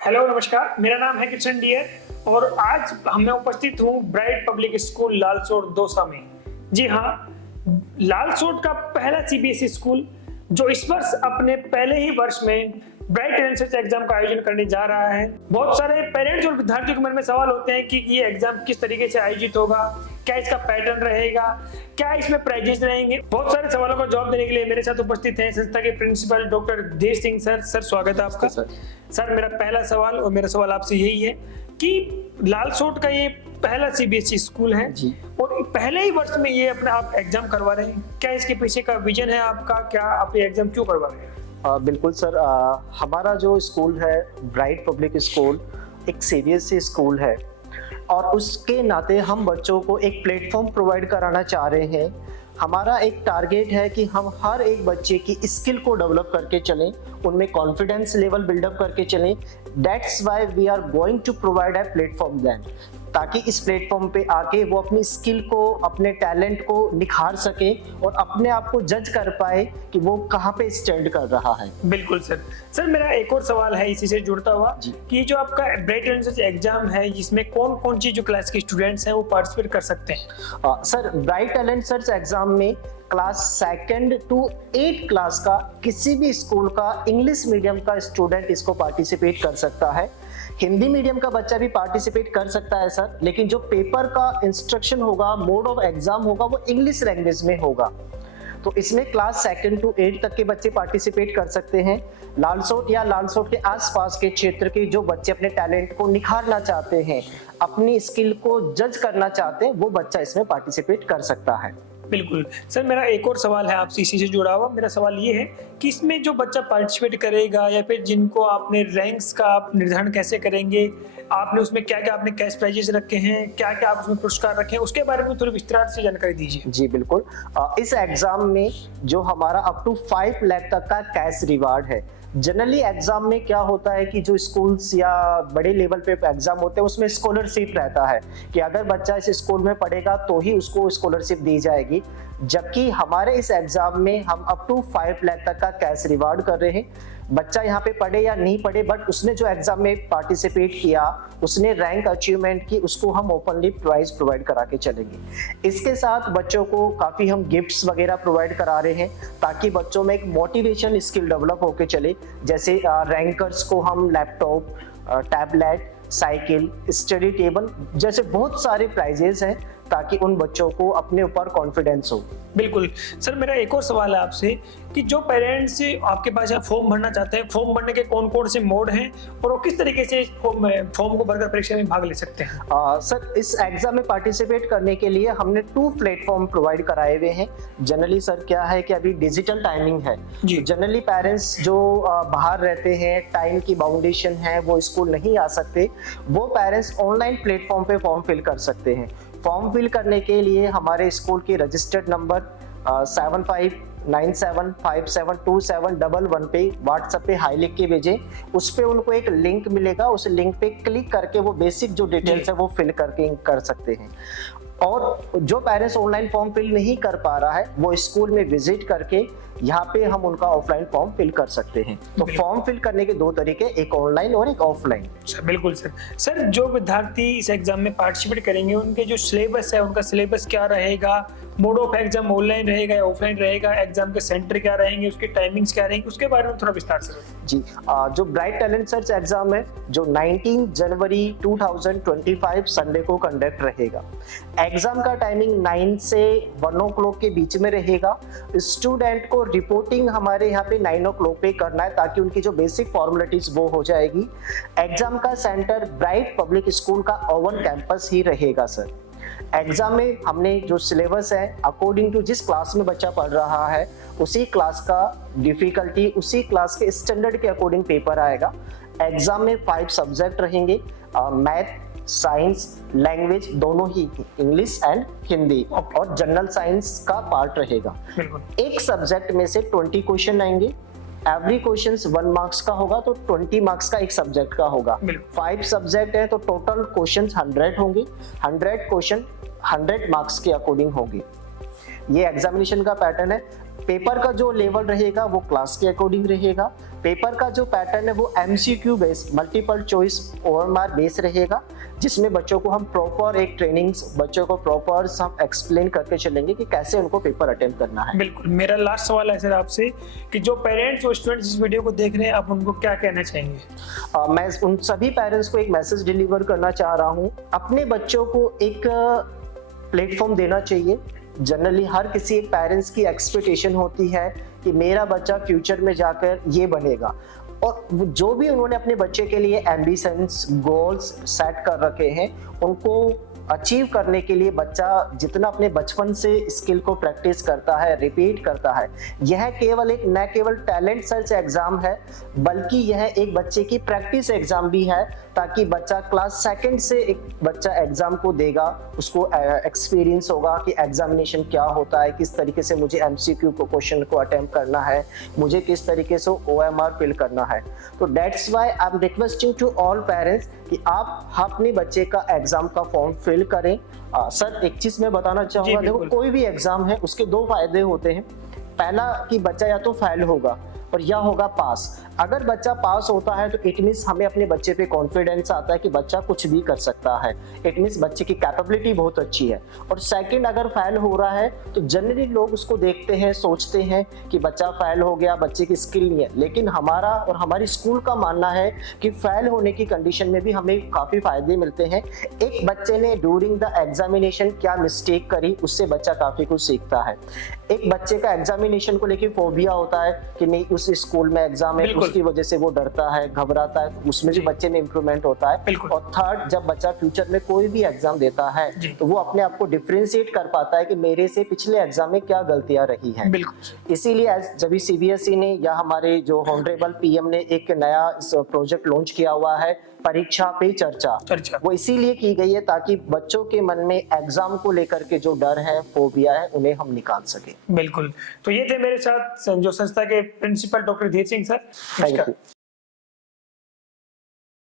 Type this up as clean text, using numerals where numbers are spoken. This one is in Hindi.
हेलो नमस्कार, मेरा नाम है किशन डियर और आज मैं उपस्थित हूँ bright public school Lalsot Dausa में। जी हाँ, लालसोट का पहला सीबीएसई स्कूल जो इस वर्ष अपने पहले ही वर्ष में ब्राइट एंट्रेंस एग्जाम का आयोजन करने जा रहा है। बहुत सारे पेरेंट्स और विद्यार्थियों के मन में सवाल होते हैं कि ये एग्जाम किस तरीके से आयोजित होगा, क्या इसका पैटर्न रहेगा, क्या इसमें प्राइजेस रहेंगे। बहुत सारे सवालों का जवाब देने के लिए मेरे साथ उपस्थित हैं संस्था के प्रिंसिपल डॉक्टर देश सिंह सर। सर स्वागत है आपका। सर मेरा पहला सवाल और मेरा सवाल आपसे यही है कि लालसोट का ये पहला सीबीएसई स्कूल है जी, और पहले ही वर्ष में ये अपना आप एग्जाम करवा रहे हैं, क्या इसके पीछे का विजन है आपका, क्या आप ये एग्जाम क्यों करवा रहे हैं? बिल्कुल सर, हमारा जो स्कूल है ब्राइट पब्लिक स्कूल एक सीबीएसई स्कूल है और उसके नाते हम बच्चों को एक प्लेटफॉर्म प्रोवाइड कराना चाह रहे हैं। हमारा एक टारगेट है कि हम हर एक बच्चे की स्किल को डेवलप करके चलें, उनमें कॉन्फिडेंस लेवल बिल्डअप करके चलें। That's why we are going to provide a platform then, ताकि इस प्लेटफॉर्म पे आके वो अपनी स्किल को, अपने टैलेंट को निखार सके और अपने आप को जज कर पाए कि वो कहाँ पे स्टैंड कर रहा है। बिल्कुल सर। सर मेरा एक और सवाल है इसी से जुड़ता हुआ कि जो आपका ब्राइट एंट्रेंस एग्जाम है इसमें कौन कौन सी जो क्लास के स्टूडेंट्स हैं वो पार्टिसिपेट कर सकते हैं? Sir bright talent search exam में क्लास 2 to 8 क्लास का किसी भी स्कूल का इंग्लिश मीडियम का स्टूडेंट इसको पार्टिसिपेट कर सकता है। हिंदी मीडियम का बच्चा भी पार्टिसिपेट कर सकता है सर, लेकिन जो पेपर का इंस्ट्रक्शन होगा, मोड ऑफ एग्जाम होगा, वो इंग्लिश लैंग्वेज में होगा। तो इसमें क्लास 2 to 8 तक के बच्चे पार्टिसिपेट कर सकते हैं। लालसोट या लालसोट के आसपास के क्षेत्र के जो बच्चे अपने टैलेंट को निखारना चाहते हैं, अपनी स्किल को जज करना चाहते हैं, वो बच्चा इसमें पार्टिसिपेट कर सकता है। बिल्कुल सर। मेरा एक और सवाल है आपसे इसी से जुड़ा हुआ। मेरा सवाल ये है कि इसमें जो बच्चा पार्टिसिपेट करेगा या फिर जिनको आपने रैंक्स का आप निर्धारण कैसे करेंगे, आपने उसमें क्या क्या आपने कैश प्राइजेस रखे हैं, क्या क्या आप उसमें पुरस्कार रखे हैं, उसके बारे में थोड़ी विस्तार से जानकारी दीजिए। जी बिल्कुल। इस एग्जाम में जो हमारा अप टू 5 लाख तक का कैश रिवार्ड है। जनरली एग्जाम में क्या होता है कि जो स्कूल्स या बड़े लेवल पे एग्जाम होते हैं उसमें स्कॉलरशिप रहता है कि अगर बच्चा इस स्कूल में पढ़ेगा तो ही उसको स्कॉलरशिप दी जाएगी, जबकि हमारे इस एग्जाम में हम अप टू 5 लाख तक का कैश रिवार्ड कर रहे हैं। बच्चा यहाँ पे पढ़े या नहीं पढ़े, बट उसने जो एग्जाम में पार्टिसिपेट किया, उसने रैंक अचीवमेंट की, उसको हम ओपनली प्राइज प्रोवाइड करा के चलेंगे। इसके साथ बच्चों को काफ़ी हम गिफ्ट्स वगैरह प्रोवाइड करा रहे हैं ताकि बच्चों में एक मोटिवेशन स्किल डेवलप होके चले। जैसे रैंकर्स को हम laptop, tablet, cycle, study table जैसे बहुत सारे प्राइजेस हैं ताकि उन बच्चों को अपने ऊपर कॉन्फिडेंस हो। बिल्कुल सर। मेरा एक और सवाल है आपसे कि जो पेरेंट्स आपके पास फॉर्म भरना चाहते हैं, फॉर्म भरने के कौन कौन से मोड हैं और वो किस तरीके से फॉर्म को भरकर परीक्षा में भाग ले सकते हैं? सर इस एग्जाम में पार्टिसिपेट करने के लिए हमने 2 प्लेटफॉर्म प्रोवाइड कराए हुए हैं। जनरली सर क्या है कि अभी डिजिटल टाइमिंग है, जनरली पेरेंट्स जो बाहर रहते हैं, टाइम की बाउंडेशन है, वो स्कूल नहीं आ सकते, वो पेरेंट्स ऑनलाइन प्लेटफॉर्म पे फॉर्म फिल कर सकते हैं। फॉर्म फिल करने के लिए हमारे स्कूल की रजिस्टर्ड नंबर 7597572711 पे व्हाट्सएप पे हाई लिख के भेजें। उस पे उनको एक लिंक मिलेगा, उस लिंक पे क्लिक करके वो बेसिक जो डिटेल्स है वो फिल करके कर सकते हैं। और जो पेरेंट्स ऑनलाइन फॉर्म फिल नहीं कर पा रहा है वो स्कूल में विजिट करके यहाँ पे हम उनका ऑफलाइन फॉर्म फिल कर सकते हैं। तो फॉर्म फिल करने के 2 तरीके, एक ऑनलाइन और एक ऑफलाइन। बिल्कुल सर। सर जो विद्यार्थी इस एग्जाम में पार्टिसिपेट करेंगे उनके जो सिलेबस है, उनका सिलेबस क्या रहेगा, मोड ऑफ एग्जाम ऑनलाइन रहेगा या ऑफलाइन रहेगा, एग्जाम के सेंटर क्या रहेंगे, उसके टाइमिंग्स क्या रहेंगे, उसके बारे में थोड़ा विस्तार से जी। जो ब्राइट टैलेंट सर्च एग्जाम है जो 19 जनवरी 2025 संडे को कंडक्ट रहेगा। एग्जाम का टाइमिंग 9 से 1 o'clock के बीच में रहेगा। स्टूडेंट को रिपोर्टिंग हमारे यहाँ पे 9 o'clock पे करना है ताकि उनकी जो बेसिक फॉर्मेलिटीज वो हो जाएगी। एग्जाम का सेंटर ब्राइट पब्लिक स्कूल का ओवन कैंपस ही रहेगा सर। एग्जाम में हमने जो सिलेबस है अकॉर्डिंग टू जिस क्लास में बच्चा पढ़ रहा है उसी क्लास का डिफिकल्टी, उसी क्लास के स्टैंडर्ड के अकॉर्डिंग पेपर आएगा। एग्जाम में 5 सब्जेक्ट रहेंगे, मैथ, साइंस, लैंग्वेज दोनों ही, इंग्लिश एंड हिंदी, और जनरल साइंस का पार्ट रहेगा। एक सब्जेक्ट में से 20 क्वेश्चन आएंगे। एवरी क्वेश्चन 1 मार्क्स का होगा, तो 20 मार्क्स का एक सब्जेक्ट का होगा। 5 सब्जेक्ट है तो टोटल क्वेश्चन 100 होंगे। 100 क्वेश्चन 100 मार्क्स के अकॉर्डिंग होंगे। ये एग्जामिनेशन का पैटर्न है। पेपर का जो लेवल रहेगा वो क्लास के अकॉर्डिंग रहेगा। पेपर का जो पैटर्न है वो MCQ based, multiple choice OMR base रहेगा, जिसमें बच्चों को हम प्रॉपर एक ट्रेनिंग्स, बच्चों को प्रॉपर हम एक्सप्लेन करके चलेंगे कि कैसे उनको पेपर अटेम्प्ट करना है। बिल्कुल। मेरा लास्ट सवाल है सर आपसे कि जो पेरेंट्स और स्टूडेंट्स इस वीडियो को देख रहे हैं, आप उनको क्या कहना चाहेंगे? मैं उन सभी पेरेंट्स को एक मैसेज डिलीवर करना चाह रहा हूँ, अपने बच्चों को एक प्लेटफॉर्म देना चाहिए। जनरली हर किसी एक पेरेंट्स की एक्सपेक्टेशन होती है कि मेरा बच्चा फ्यूचर में जाकर ये बनेगा, और जो भी उन्होंने अपने बच्चे के लिए एम्बिशंस, गोल्स सेट कर रखे हैं, उनको अचीव करने के लिए बच्चा जितना अपने बचपन से स्किल को प्रैक्टिस करता है, रिपीट करता है, यह केवल एक न केवल टैलेंट सर्च एग्जाम है, बल्कि यह एक बच्चे की प्रैक्टिस एग्जाम भी है, ताकि बच्चा क्लास 2 से एक बच्चा एग्जाम को देगा, उसको एक्सपीरियंस होगा कि एग्जामिनेशन क्या होता है, किस तरीके से मुझे MCQ को क्वेश्चन को अटेम्प्ट करना है, मुझे किस तरीके से OMR फिल करना है। तो that's why I am requesting to all parents कि आप अपने बच्चे का एग्जाम का फॉर्म फिल करें। सर एक चीज मैं बताना चाहूंगा, देखो कोई भी एग्जाम है उसके 2 फायदे होते हैं। पहला कि बच्चा या तो फेल होगा और या होगा पास। अगर बच्चा पास होता है तो इट मीन्स हमें अपने बच्चे पे कॉन्फिडेंस आता है कि बच्चा कुछ भी कर सकता है, इट मीन्स बच्चे की कैपेबिलिटी बहुत अच्छी है। और सेकंड, अगर फेल हो रहा है तो जनरली लोग उसको देखते हैं, सोचते हैं कि बच्चा फेल हो गया, बच्चे की स्किल नहीं है, लेकिन हमारा और हमारी स्कूल का मानना है कि फेल होने की कंडीशन में भी हमें काफी फायदे मिलते हैं। एक बच्चे ने ड्यूरिंग द एग्जामिनेशन क्या मिस्टेक करी, उससे बच्चा काफी कुछ सीखता है। एक बच्चे का एग्जामिनेशन को लेकर फोबिया होता है कि नहीं उस स्कूल में एग्जाम है, उसकी वजह से वो डरता है, घबराता है, उसमें भी बच्चे में इंप्रूवमेंट होता है। और थर्ड, जब बच्चा फ्यूचर में कोई भी एग्जाम देता है तो वो अपने आप को डिफरेंशिएट कर पाता है कि मेरे से पिछले एग्जाम में क्या गलतियां रही हैं। इसीलिए जब CBSE ने या हमारे जो ऑनरेबल PM ने एक नया प्रोजेक्ट लॉन्च किया हुआ है, परीक्षा पे चर्चा, वो इसीलिए की गई है ताकि बच्चों के मन में एग्जाम को लेकर के जो डर है, फोबिया है, उन्हें हम निकाल सके। बिल्कुल। तो ये थे मेरे साथ जो संस्था के प्रिंसिपल डॉक्टर धीर सिंह सर। Thank you.